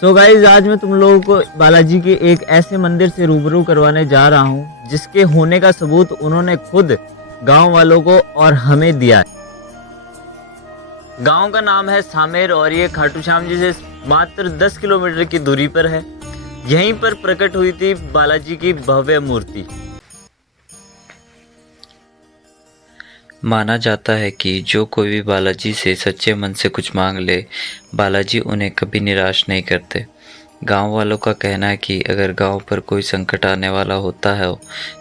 So guys, आज मैं तुम लोगों को बालाजी के एक ऐसे मंदिर से रूबरू करवाने जा रहा हूँ जिसके होने का सबूत उन्होंने खुद गांव वालों को और हमें दिया है। गांव का नाम है सामेर और ये खाटू श्याम जी से मात्र 10 किलोमीटर की दूरी पर है। यहीं पर प्रकट हुई थी बालाजी की भव्य मूर्ति। माना जाता है कि जो कोई भी बालाजी से सच्चे मन से कुछ मांग ले, बालाजी उन्हें कभी निराश नहीं करते। गांव वालों का कहना है कि अगर गांव पर कोई संकट आने वाला होता है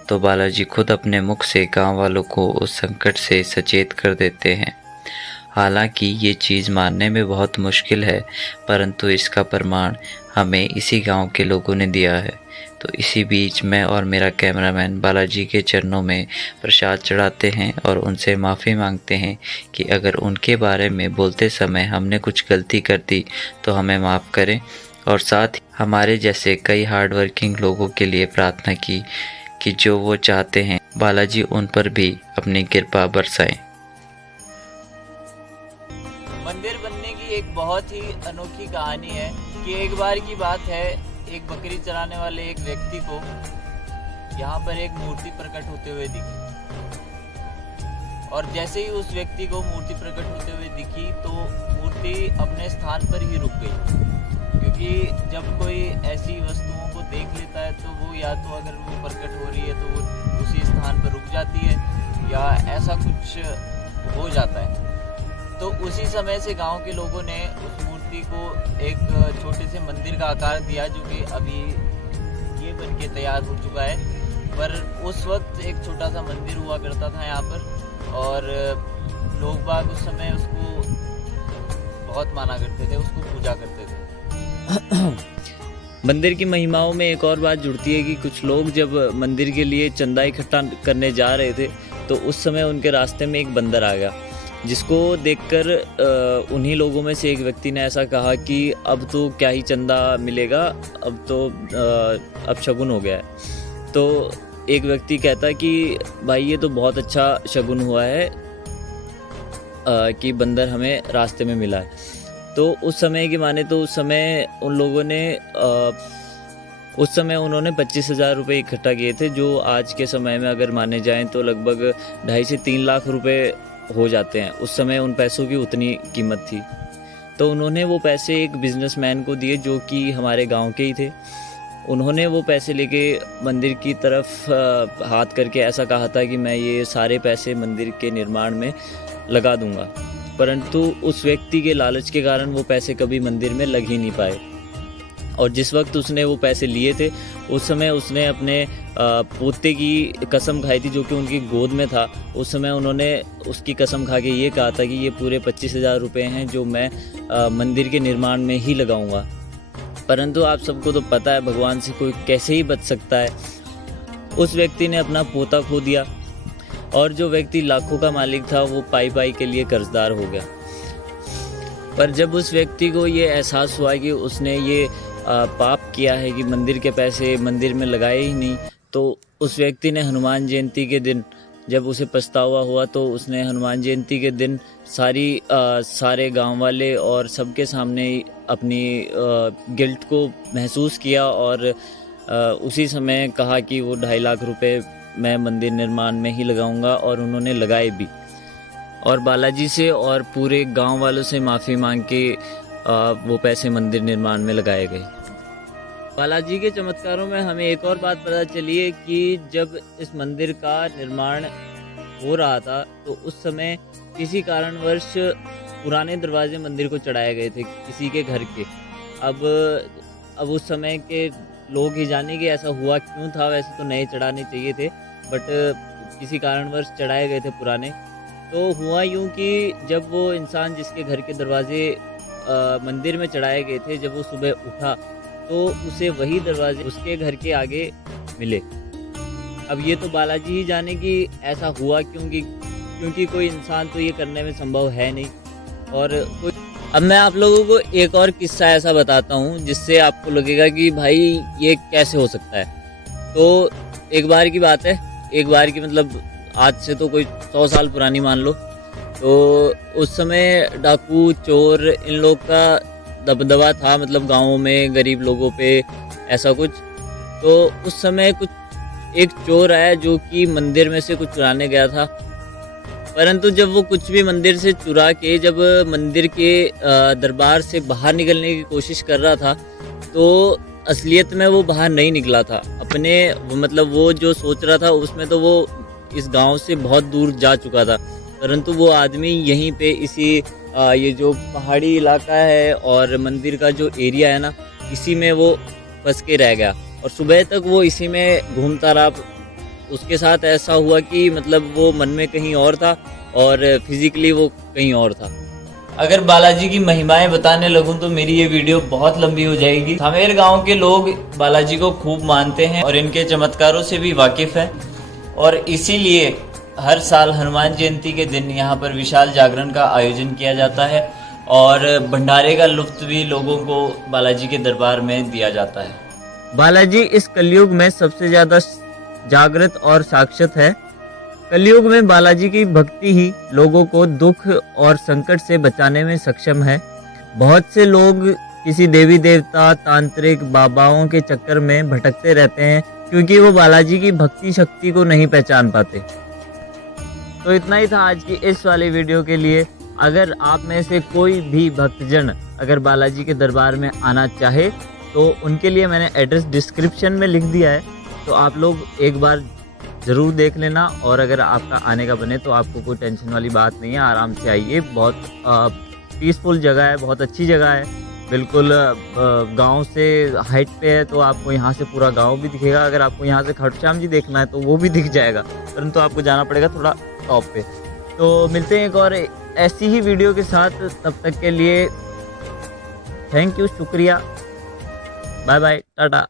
तो बालाजी खुद अपने मुख से गांव वालों को उस संकट से सचेत कर देते हैं। हालांकि ये चीज़ मानने में बहुत मुश्किल है, परंतु इसका प्रमाण हमें इसी गांव के लोगों ने दिया है। तो इसी बीच मैं और मेरा कैमरामैन बालाजी के चरणों में प्रसाद चढ़ाते हैं और उनसे माफ़ी मांगते हैं कि अगर उनके बारे में बोलते समय हमने कुछ गलती कर दी तो हमें माफ़ करें, और साथ ही हमारे जैसे कई हार्ड वर्किंग लोगों के लिए प्रार्थना की कि जो वो चाहते हैं बालाजी उन पर भी अपनी कृपा बरसाएं। मंदिर बनने की एक बहुत ही अनोखी कहानी है कि एक बार की बात है, एक बकरी चराने वाले एक व्यक्ति को यहाँ पर एक मूर्ति प्रकट होते हुए दिखी, और जैसे ही उस व्यक्ति को मूर्ति प्रकट होते हुए दिखी तो मूर्ति अपने स्थान पर ही रुक गई। क्योंकि जब कोई ऐसी वस्तुओं को देख लेता है तो वो या तो अगर वो प्रकट हो रही है तो वो उसी स्थान पर रुक जाती है या ऐसा कुछ हो जाता है। तो उसी समय से गांव के लोगों ने उस मूर्ति को एक छोटे से मंदिर का आकार दिया, जो कि अभी ये बन के तैयार हो चुका है। पर उस वक्त एक छोटा सा मंदिर हुआ करता था यहाँ पर, और लोग बाग उस समय उसको बहुत माना करते थे, उसको पूजा करते थे। मंदिर की महिमाओं में एक और बात जुड़ती है कि कुछ लोग जब मंदिर के लिए चंदा इकट्ठा करने जा रहे थे तो उस समय उनके रास्ते में एक बंदर आ गया, जिसको देखकर उन्हीं लोगों में से एक व्यक्ति ने ऐसा कहा कि अब तो क्या ही चंदा मिलेगा, अब तो अब शगुन हो गया है। तो एक व्यक्ति कहता कि भाई ये तो बहुत अच्छा शगुन हुआ है कि बंदर हमें रास्ते में मिला है। तो उस समय की माने तो उस समय उन लोगों ने उस समय उन्होंने 25,000 रुपये इकट्ठा किए थे, जो आज के समय में अगर माने जाएं तो लगभग 2.5 से 3 लाख रुपए हो जाते हैं। उस समय उन पैसों की उतनी कीमत थी। तो उन्होंने वो पैसे एक बिजनेसमैन को दिए जो कि हमारे गांव के ही थे। उन्होंने वो पैसे लेके मंदिर की तरफ हाथ करके ऐसा कहा था कि मैं ये सारे पैसे मंदिर के निर्माण में लगा दूंगा, परंतु उस व्यक्ति के लालच के कारण वो पैसे कभी मंदिर में लग ही नहीं पाए। और जिस वक्त उसने वो पैसे लिए थे उस समय उसने अपने पोते की कसम खाई थी, जो कि उनकी गोद में था। उस समय उन्होंने उसकी कसम खा के ये कहा था कि ये पूरे 25,000 रुपये हैं जो मैं मंदिर के निर्माण में ही लगाऊंगा। परंतु आप सबको तो पता है भगवान से कोई कैसे ही बच सकता है। उस व्यक्ति ने अपना पोता खो दिया, और जो व्यक्ति लाखों का मालिक था वो पाई के लिए कर्जदार हो गया। पर जब उस व्यक्ति को ये एहसास हुआ कि उसने ये पाप किया है कि मंदिर के पैसे मंदिर में लगाए ही नहीं, तो उस व्यक्ति ने हनुमान जयंती के दिन जब उसे पछतावा हुआ तो उसने हनुमान जयंती के दिन सारे गांव वाले और सबके सामने अपनी गिल्ट को महसूस किया, और उसी समय कहा कि वो 2.5 लाख रुपए मैं मंदिर निर्माण में ही लगाऊंगा, और उन्होंने लगाए भी। और बालाजी से और पूरे गांव वालों से माफ़ी मांग के वो पैसे मंदिर निर्माण में लगाए गए। बालाजी के चमत्कारों में हमें एक और बात पता चली है कि जब इस मंदिर का निर्माण हो रहा था तो उस समय किसी कारणवश पुराने दरवाजे मंदिर को चढ़ाए गए थे किसी के घर के। अब उस समय के लोग ही जाने कि ऐसा हुआ क्यों था। वैसे तो नए चढ़ाने चाहिए थे, बट किसी कारणवश चढ़ाए गए थे पुराने। तो हुआ यूँ कि जब वो इंसान जिसके घर के दरवाजे मंदिर में चढ़ाए गए थे, जब वो सुबह उठा तो उसे वही दरवाजे उसके घर के आगे मिले। अब ये तो बालाजी ही जाने कि ऐसा हुआ क्योंकि कोई इंसान तो ये करने में संभव है नहीं। और अब मैं आप लोगों को एक और किस्सा ऐसा बताता हूँ जिससे आपको लगेगा कि भाई ये कैसे हो सकता है। तो एक बार की बात है, एक बार की मतलब आज से तो कोई 100 साल पुरानी मान लो। तो उस समय डाकू चोर इन लोग का दबदबा था, मतलब गाँवों में गरीब लोगों पे ऐसा कुछ। तो उस समय कुछ एक चोर आया जो कि मंदिर में से कुछ चुराने गया था, परंतु जब वो कुछ भी मंदिर से चुरा के जब मंदिर के दरबार से बाहर निकलने की कोशिश कर रहा था, तो असलियत में वो बाहर नहीं निकला था। अपने मतलब वो जो सोच रहा था उसमें तो वो इस गांव से बहुत दूर जा चुका था, परंतु वो आदमी यहीं पे इसी ये जो पहाड़ी इलाका है और मंदिर का जो एरिया है ना, इसी में वो फंस के रह गया और सुबह तक वो इसी में घूमता रहा। उसके साथ ऐसा हुआ कि मतलब वो मन में कहीं और था और फिजिकली वो कहीं और था। अगर बालाजी की महिमाएं बताने लगूं तो मेरी ये वीडियो बहुत लंबी हो जाएगी। थामेर गांव के लोग बालाजी को खूब मानते हैं और इनके चमत्कारों से भी वाकिफ हैं, और इसीलिए हर साल हनुमान जयंती के दिन यहाँ पर विशाल जागरण का आयोजन किया जाता है और भंडारे का लुत्फ भी लोगों को बालाजी के दरबार में दिया जाता है। बालाजी इस कलयुग में सबसे ज्यादा जागृत और साक्षात है। कलयुग में बालाजी की भक्ति ही लोगों को दुख और संकट से बचाने में सक्षम है। बहुत से लोग किसी देवी देवता, तांत्रिक, बाबाओं के चक्कर में भटकते रहते हैं क्योंकि वो बालाजी की भक्ति शक्ति को नहीं पहचान पाते। तो इतना ही था आज की इस वाली वीडियो के लिए। अगर आप में से कोई भी भक्तजन अगर बालाजी के दरबार में आना चाहे तो उनके लिए मैंने एड्रेस डिस्क्रिप्शन में लिख दिया है, तो आप लोग एक बार ज़रूर देख लेना। और अगर आपका आने का बने तो आपको कोई टेंशन वाली बात नहीं है, आराम से आइए। बहुत पीसफुल जगह है, बहुत अच्छी जगह है, बिल्कुल गांव से हाइट पे है, तो आपको यहाँ से पूरा गांव भी दिखेगा। अगर आपको यहाँ से खाटू श्याम जी देखना है तो वो भी दिख जाएगा, परंतु आपको जाना पड़ेगा थोड़ा टॉप पे। तो मिलते हैं एक और ऐसी ही वीडियो के साथ, तब तक के लिए थैंक यू, शुक्रिया, बाय बाय, टाटा।